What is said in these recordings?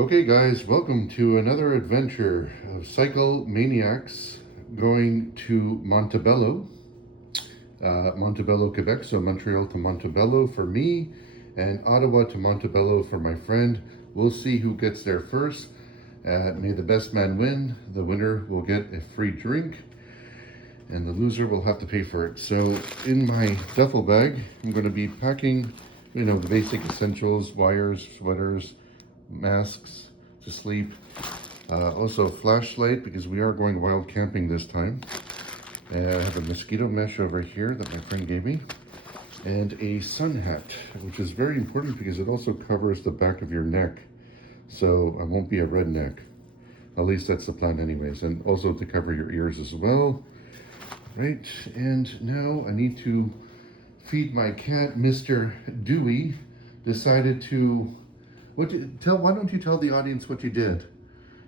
Okay guys, welcome to another adventure of cycle maniacs going to Montebello, Quebec. So Montreal to Montebello for me and Ottawa to Montebello for my friend. We'll see who gets there first. May the best man win. The winner will get a free drink and the loser will have to pay for it. So in my duffel bag, I'm going to be packing, the basic essentials: wires, sweaters, masks to sleep, also a flashlight because we are going wild camping this time. I have a mosquito mesh over here that my friend gave me, and a sun hat, which is very important because it also covers the back of your neck, so I won't be a redneck. At least that's the plan anyways, and also to cover your ears as well. Right, and now I need to feed my cat. Mr. Dewey decided to, why don't you tell the audience what you did?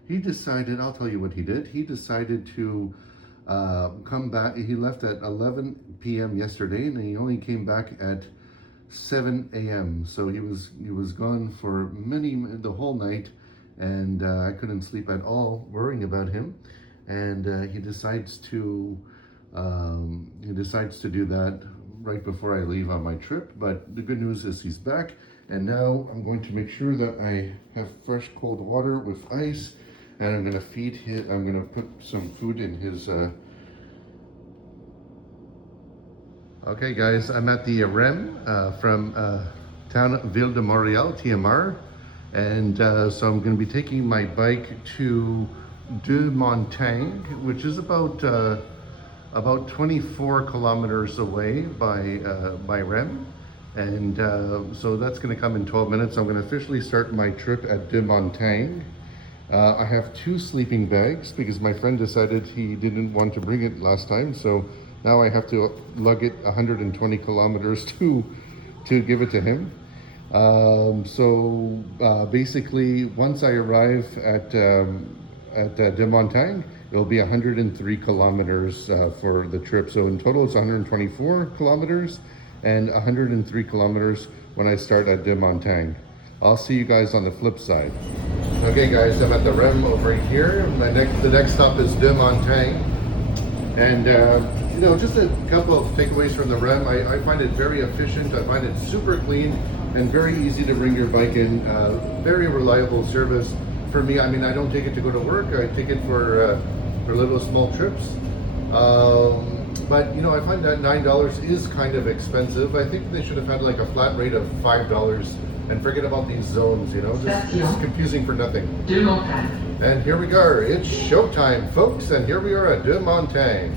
He decided, I'll tell you what he did. He decided to come back. He left at 11 p.m. yesterday, and he only came back at 7 a.m. So he was gone for the whole night, and I couldn't sleep at all worrying about him. And he decides to do that right before I leave on my trip. But the good news is he's back, and now I'm going to make sure that I have fresh cold water with ice, and I'm going to feed him. I'm going to put some food in his Okay guys, I'm at the REM from town Ville de Montreal, TMR, and so I'm going to be taking my bike to De Montagne, which is about 24 kilometers away by REM, and so that's going to come in 12 minutes. I'm going to officially start my trip at De Montagne. I have 2 sleeping bags because my friend decided he didn't want to bring it last time, so now I have to lug it 120 kilometers to give it to him. Basically, once I arrive at De Montagne, it'll be 103 kilometers for the trip. So in total, it's 124 kilometers and 103 kilometers when I start at De Montagne. I'll see you guys on the flip side. Okay guys, I'm at the REM over here. The next stop is De Montagne. And just a couple of takeaways from the REM. I find it very efficient. I find it super clean and very easy to bring your bike in. Very reliable service. For me, I mean, I don't take it to go to work. I take it for little small trips. But I find that $9 is kind of expensive. I think they should have had like a flat rate of $5 and forget about these zones, just confusing for nothing. And here we go. It's showtime, folks, and here we are at De Montagne.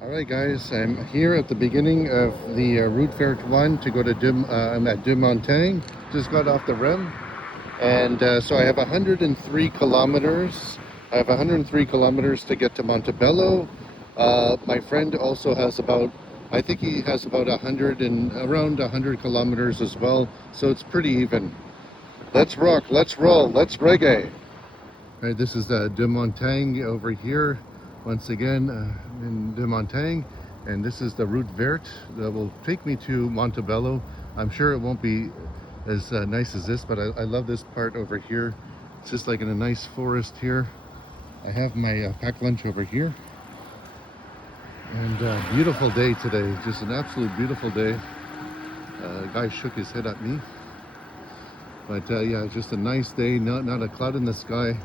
All right, guys, I'm here at the beginning of the route vert 1 to go to I'm at De Montagne. Just got off the REM, and so I have 103 kilometers. I have 103 kilometers to get to Montebello. My friend also has I think he has about around 100 kilometers as well. So it's pretty even. Let's rock, let's roll, let's reggae. All right, this is De Montagne over here. Once again, in De Montagne, and this is the route vert that will take me to Montebello. I'm sure it won't be as nice as this, but I love this part over here. It's just like in a nice forest here. I have my packed lunch over here, and beautiful day today, just an absolute beautiful day. The guy shook his head at me, but yeah, just a nice day, not a cloud in the sky.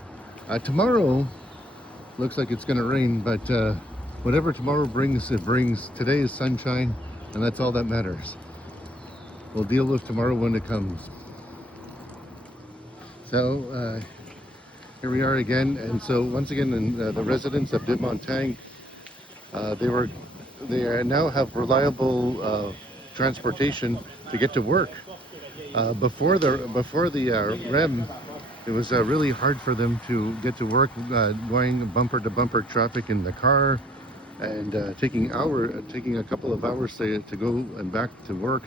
Tomorrow looks like it's gonna rain, but whatever tomorrow brings, it brings. Today is sunshine, and that's all that matters. We'll deal with tomorrow when it comes. So here we are again, and so once again, in the residents of De Montagne, they now have reliable transportation to get to work. Before the REM, it was really hard for them to get to work, going bumper to bumper traffic in the car, and taking a couple of hours to go and back to work.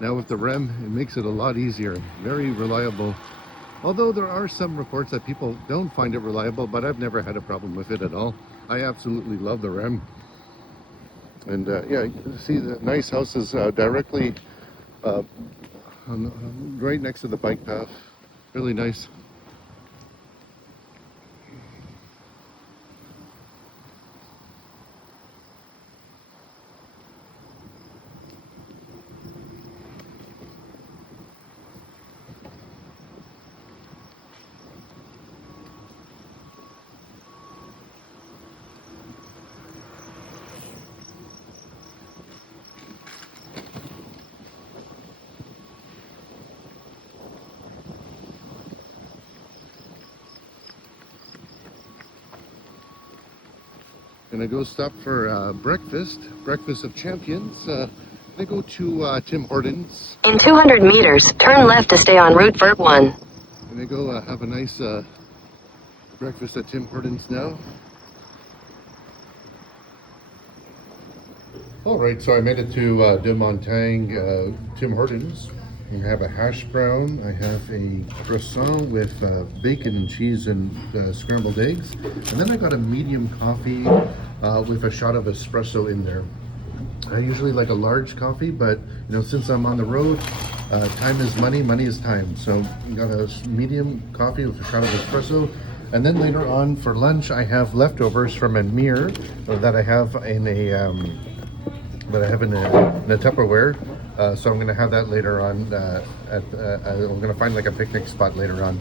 Now with the REM, it makes it a lot easier, very reliable. Although there are some reports that people don't find it reliable, but I've never had a problem with it at all. I absolutely love the Rem. And yeah, you can see the nice houses directly uh, right next to the bike path. Really nice. Gonna go stop for breakfast of champions. Gonna go to Tim Hortons. In 200 meters, turn left to stay on Route 1. Gonna go have a nice breakfast at Tim Hortons now. All right, so I made it to De Montagne, Tim Hortons. I have a hash brown. I have a croissant with bacon and cheese and scrambled eggs. And then I got a medium coffee with a shot of espresso in there. I usually like a large coffee, but you know, since I'm on the road, time is money, money is time. So I got a medium coffee with a shot of espresso. And then later on for lunch, I have leftovers from a mirror that I have in a Tupperware. So I'm gonna have that later on. I'm gonna find like a picnic spot later on.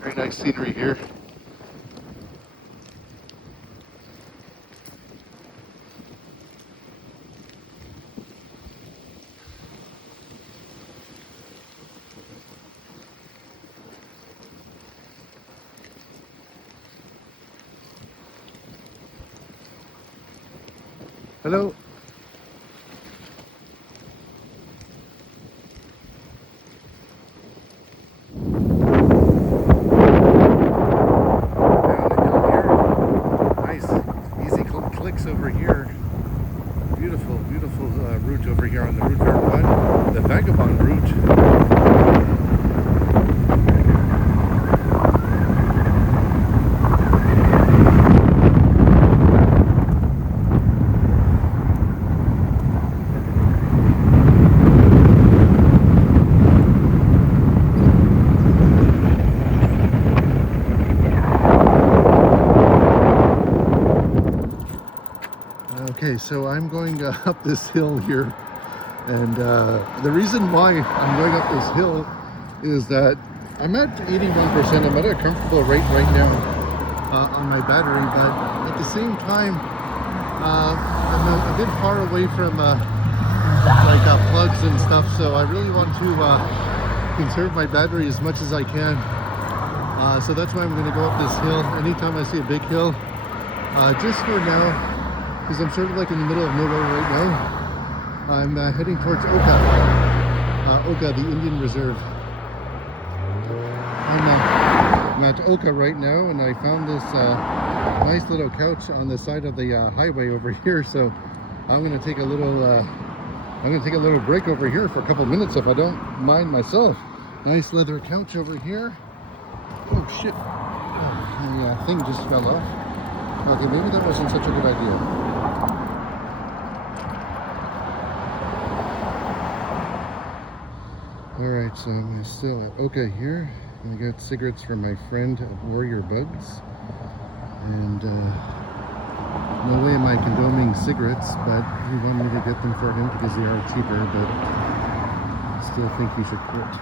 Very nice scenery here. Hello. Over here, beautiful route over here on the Route 1, the Vagabond route. Okay, so I'm going up this hill here, and the reason why I'm going up this hill is that I'm at 81%. I'm at a comfortable rate right now on my battery, but at the same time, I'm a bit far away from plugs and stuff, so I really want to conserve my battery as much as I can. So that's why I'm going to go up this hill anytime I see a big hill, just for now. Because I'm sort of like in the middle of nowhere right now. I'm heading towards Oka, the Indian Reserve. I'm at Oka right now, and I found this nice little couch on the side of the highway over here. So I'm going to take a little break over here for a couple minutes if I don't mind myself. Nice leather couch over here. Oh shit! The thing just fell off. Okay, maybe that wasn't such a good idea. Alright, so I'm still at Oka here. I got cigarettes from my friend at Warrior Bugs. And No way am I condoning cigarettes, but he wanted me to get them for him because they are cheaper, but I still think he should quit.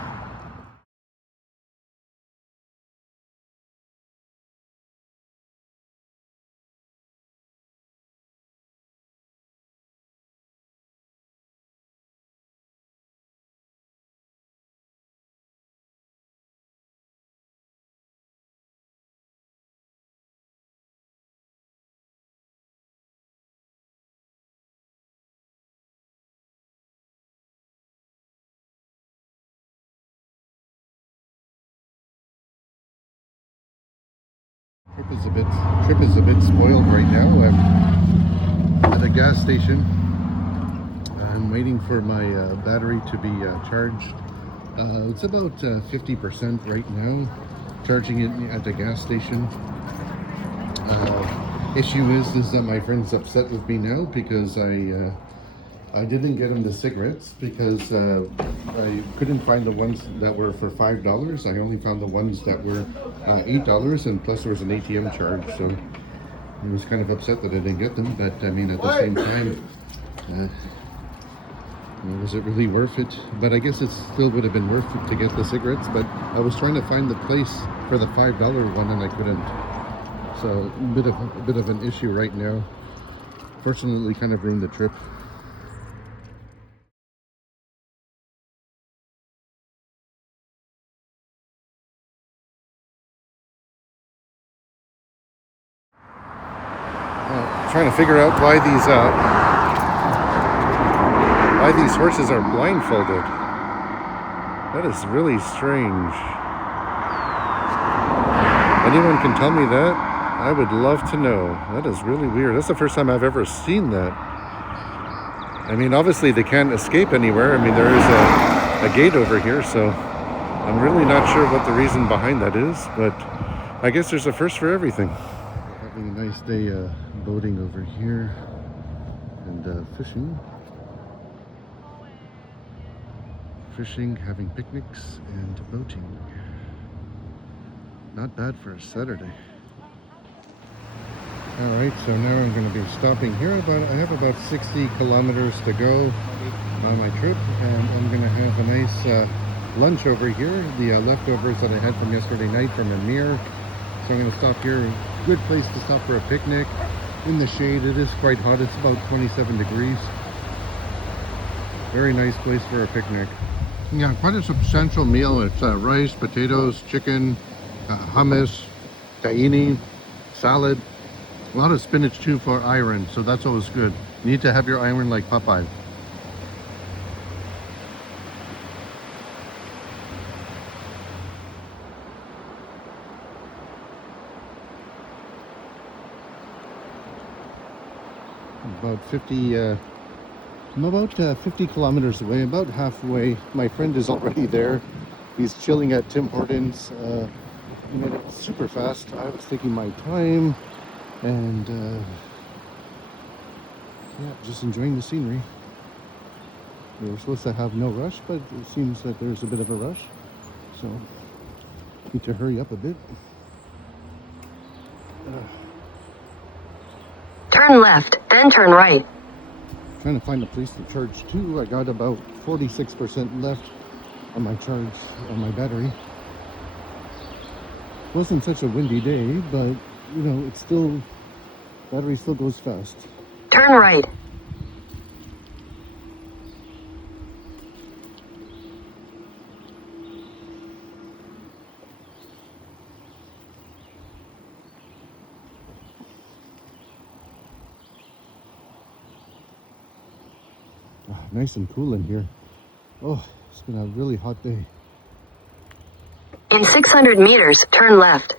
Trip is a bit spoiled right now. I'm at a gas station. I'm waiting for my battery to be charged. It's about 50% right now. Charging it at the gas station. Issue is that my friend's upset with me now because I didn't get him the cigarettes because I couldn't find the ones that were for $5. I only found the ones that were $8, and plus there was an ATM charge. So he was kind of upset that I didn't get them. But I mean, at the same time, was it really worth it? But I guess it still would have been worth it to get the cigarettes. But I was trying to find the place for the $5 one, and I couldn't. So a bit of an issue right now. Fortunately, kind of ruined the trip. Trying to figure out why these horses are blindfolded. That is really strange. Anyone can tell me that? I would love to know. That is really weird. That's the first time I've ever seen that. I mean, obviously they can't escape anywhere. I mean, there is a gate over here, so I'm really not sure what the reason behind that is, but I guess there's a first for everything. Having a nice day boating over here and fishing. Fishing, having picnics, and boating. Not bad for a Saturday. Alright, so now I'm going to be stopping here. I have about 60 kilometers to go on my trip, and I'm going to have a nice lunch over here. The leftovers that I had from yesterday night from Amir. So I'm going to stop here. Good place to stop for a picnic. In the shade, it is quite hot. It's about 27 degrees. Very nice place for a picnic. Yeah, quite a substantial meal. It's rice, potatoes, chicken, hummus, tahini, salad. A lot of spinach too for iron, so that's always good. You need to have your iron like Popeye. I'm about 50 kilometers away, about halfway. My friend is already there. He's chilling at Tim Hortons. He made it super fast. I was taking my time and yeah, just enjoying the scenery. We were supposed to have no rush, but it seems that there's a bit of a rush, so need to hurry up a bit. Turn left, then turn right. Trying to find a place to charge too. I got about 46% left on my charge on my battery. Wasn't such a windy day, but you know, it's still, battery still goes fast. Turn right. Nice and cool in here. Oh, it's been a really hot day. In 600 meters, turn left.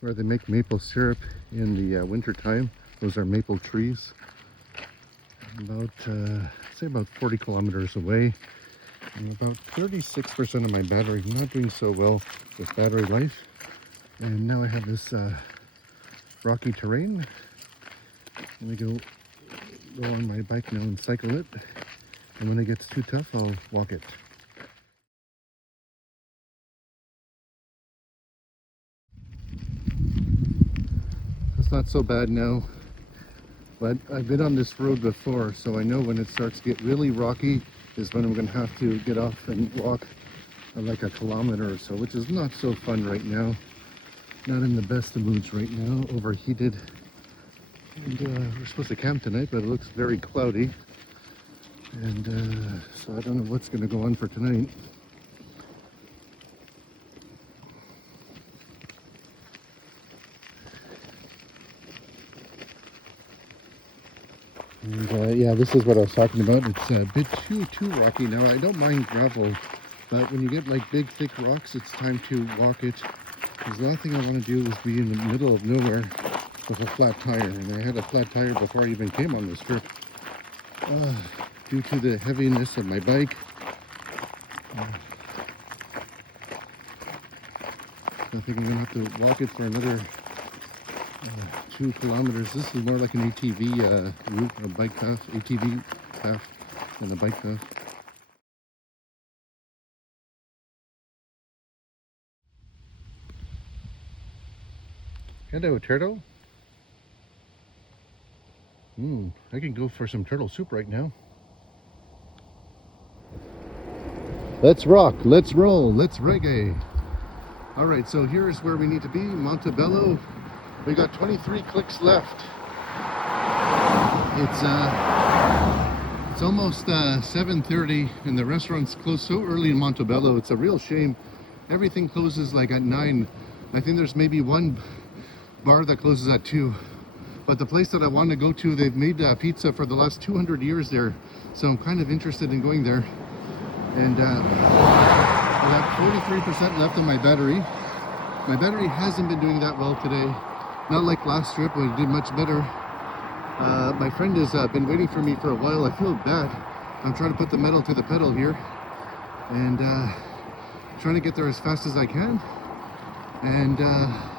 Where they make maple syrup in the winter time. Those are maple trees. About, say about 40 kilometers away. And about 36% of my battery. I'm not doing so well with battery life. And now I have this rocky terrain. I'm gonna go on my bike now and cycle it. And when it gets too tough, I'll walk it. It's not so bad now, but I've been on this road before, so I know when it starts to get really rocky is when I'm gonna have to get off and walk like a kilometer or so, which is not so fun right now. Not in the best of moods right now, overheated. And we're supposed to camp tonight, but it looks very cloudy. And so I don't know what's gonna go on for tonight. And yeah, this is what I was talking about. It's a bit too rocky now. I don't mind gravel, but when you get like big thick rocks, it's time to walk it. Because the last thing I want to do is be in the middle of nowhere with a flat tire. And I had a flat tire before I even came on this trip. Due to the heaviness of my bike. I think I'm going to have to walk it for another 2 kilometers. This is more like an ATV route, a bike path, ATV path than a bike path. Hello, turtle. I can go for some turtle soup right now. Let's rock, let's roll, let's reggae. All right, so here's where we need to be, Montebello. We got 23 clicks left. It's almost 7:30 and the restaurant's closed so early in Montebello. It's a real shame. Everything closes like at 9. I think there's maybe one bar that closes at 2. But the place that I want to go to, they've made pizza for the last 200 years there. So I'm kind of interested in going there. And I have 43% left on my battery. My battery hasn't been doing that well today. Not like last trip when it did much better. My friend has been waiting for me for a while. I feel bad. I'm trying to put the metal to the pedal here. And trying to get there as fast as I can. And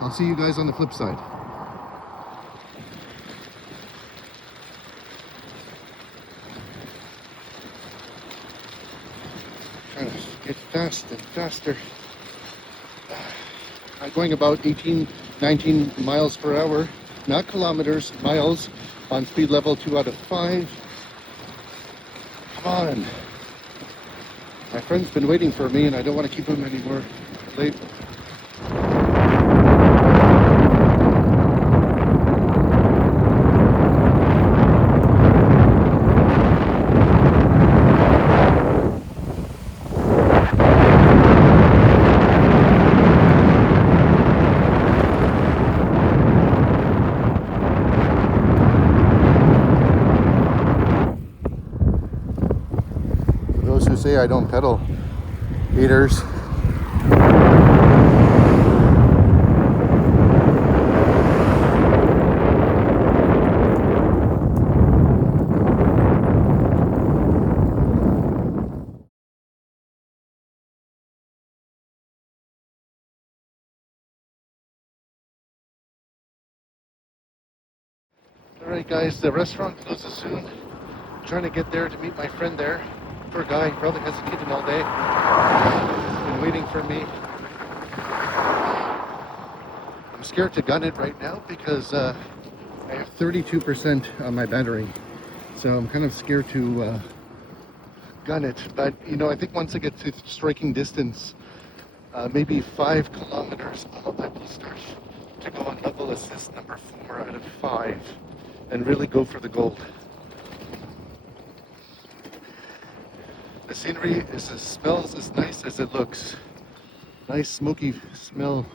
I'll see you guys on the flip side. Trying to get faster and faster. I'm going about 18, 19 miles per hour, not kilometers, miles, on speed level 2 out of 5. Come on. My friend's been waiting for me and I don't want to keep him anymore late. Those who say I don't pedal, haters. Alright guys, the restaurant closes soon. I'm trying to get there to meet my friend there. Poor guy, probably hasn't eaten all day. He's been waiting for me. I'm scared to gun it right now because I have 32% on my battery. So I'm kind of scared to gun it. But you know, I think once I get to striking distance, maybe 5 kilometers, I will start to go on level assist number 4 out of 5 and really go for the gold. The scenery smells as nice as it looks. Nice smoky smell.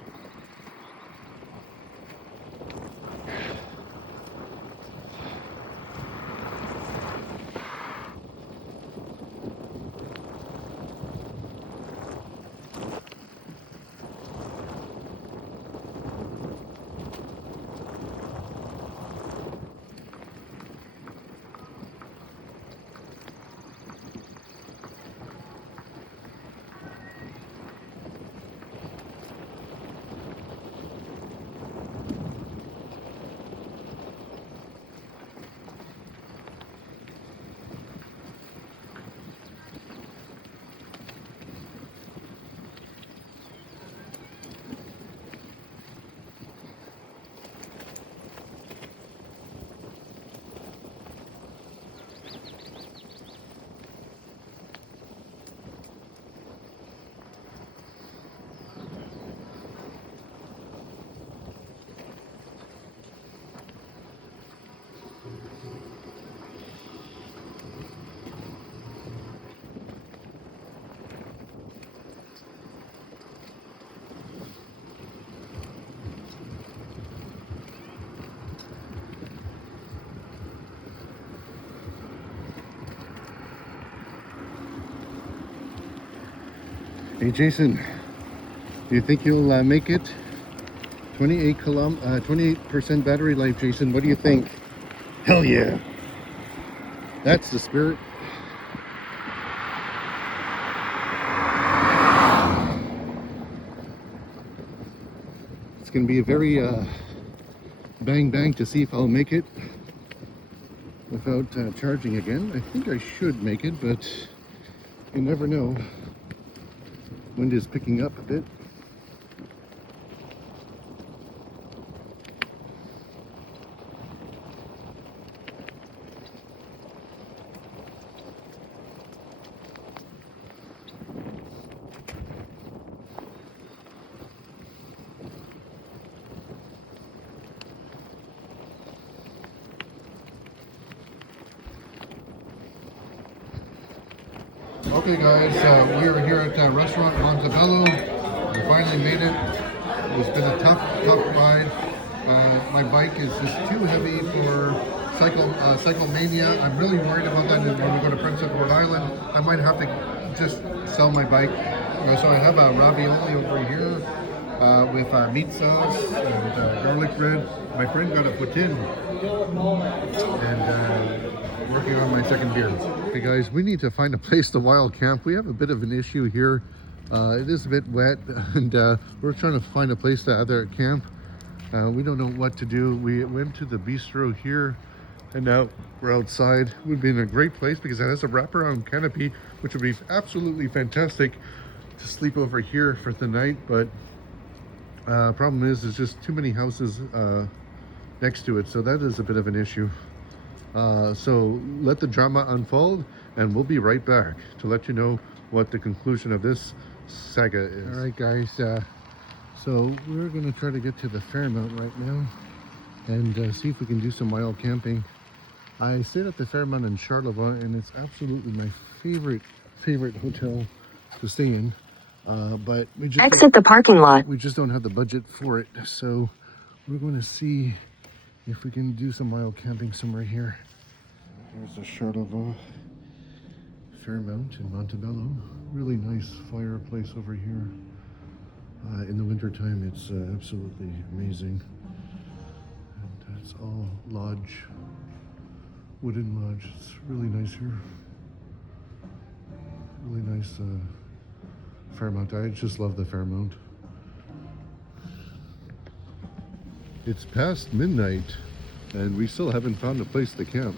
Hey Jason, do you think you'll make it? 28% battery life, Jason. What do you think? Hell yeah. That's the spirit. It's going to be a very bang bang to see if I'll make it without charging again. I think I should make it, but you never know. Wind is picking up a bit. Okay guys, we are here at restaurant Montebello. We finally made it. It's been a tough ride. My bike is just too heavy for cyclemania. I'm really worried about that when we go to Prince Edward Island. I might have to just sell my bike. So I have a ravioli over here with meat sauce and garlic bread. My friend got a poutine and working on my second beer. Hey guys, we need to find a place to wild camp. We have a bit of an issue here. It is a bit wet and we're trying to find a place to either camp. We don't know what to do. We went to the bistro here and now we're outside. It would be in a great place because it has a wraparound canopy, which would be absolutely fantastic to sleep over here for the night. But problem is there's just too many houses next to it, so that is a bit of an issue. So let the drama unfold and we'll be right back to let you know what the conclusion of this saga is. All right guys, so we're going to try to get to the Fairmount right now and see if we can do some wild camping. I stayed at the Fairmount in Charlevoix and it's absolutely my favorite hotel to stay in, but we just exit the parking lot. We just don't have the budget for it, so we're going to see if we can do some wild camping somewhere here. There's the Charlevoix Fairmount in Montebello. Really nice fireplace over here. In the winter time, it's absolutely amazing. And it's all lodge, wooden lodge. It's really nice here. Really nice Fairmount. I just love the Fairmount. It's past midnight and we still haven't found a place to camp.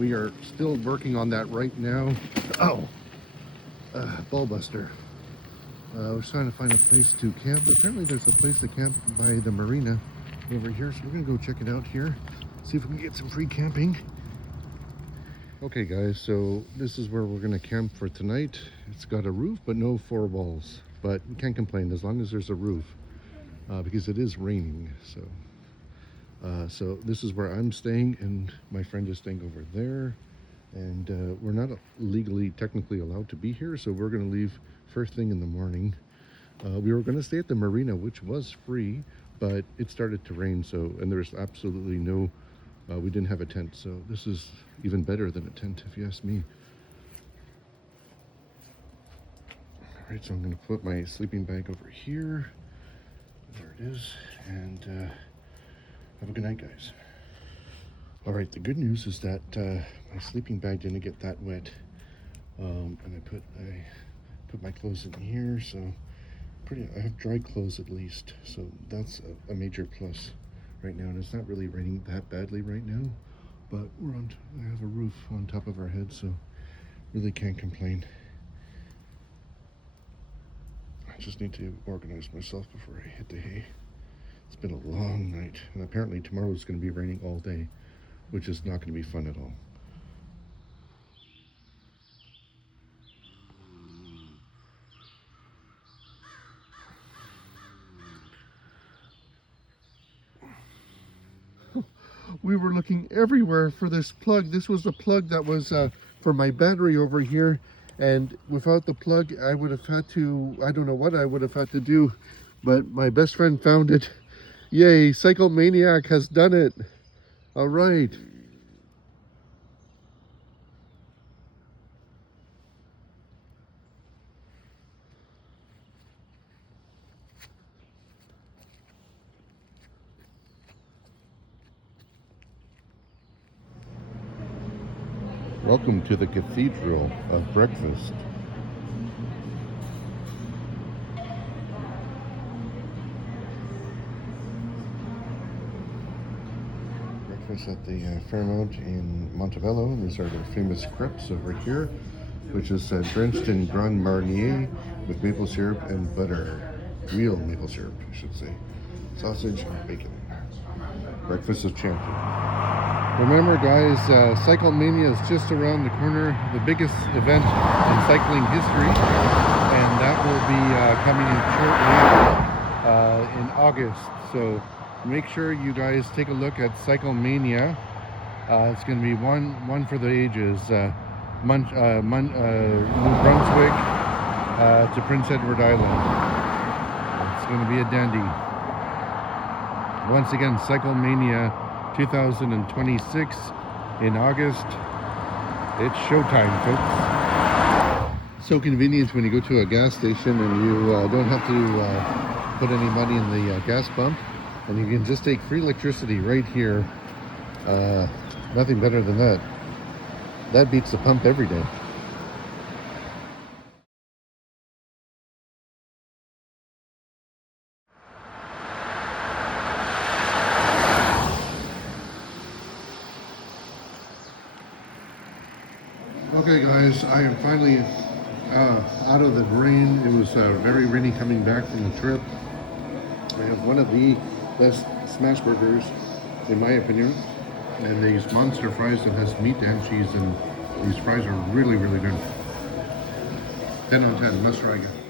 We are still working on that right now. Oh, ball buster. We're trying to find a place to camp. Apparently there's a place to camp by the marina over here, so we're gonna go check it out here, see if we can get some free camping. Okay guys, so this is where we're gonna camp for tonight. It's got a roof but no four walls, but we can't complain as long as there's a roof. Because it is raining, so this is where I'm staying and my friend is staying over there, and we're not legally technically allowed to be here, so we're going to leave first thing in the morning. We were going to stay at the marina, which was free, but it started to rain, so, and there's absolutely no we didn't have a tent, so this is even better than a tent if you ask me. All right, so I'm going to put my sleeping bag over here. There it is, and have a good night, guys. All right, the good news is that my sleeping bag didn't get that wet, and I put my clothes in here, so I have dry clothes at least, so that's a major plus right now. And it's not really raining that badly right now, but I have a roof on top of our head, so really can't complain. I just need to organize myself before I hit the hay. It's been a long night, and apparently tomorrow is going to be raining all day, which is not going to be fun at all. We were looking everywhere for this plug. This was the plug that was for my battery over here, and without the plug I would have had to, I don't know what I would have had to do, but my best friend found it. Yay, Cycle Maniac has done it. All right. Welcome to the Cathedral of Breakfast. Breakfast at the Fairmount in Montebello. These are their famous crepes over here, which is drenched in Grand Marnier with maple syrup and butter. Real maple syrup, I should say. Sausage and bacon. Breakfast of champions. Remember, guys, Cycle Mania is just around the corner, the biggest event in cycling history, and that will be coming in shortly in August. So make sure you guys take a look at Cycle Mania. It's going to be one for the ages. New Brunswick to Prince Edward Island. It's going to be a dandy. Once again, Cycle Mania 2026 in August. It's showtime, folks. So convenient when you go to a gas station and you don't have to put any money in the gas pump, and you can just take free electricity right here. Nothing better than that. That beats the pump every day. Okay guys, I am finally out of the rain. It was very rainy coming back from the trip. I have one of the best smash burgers, in my opinion, and these monster fries that has meat and cheese, and these fries are really, really good. 10 on 10, must try again.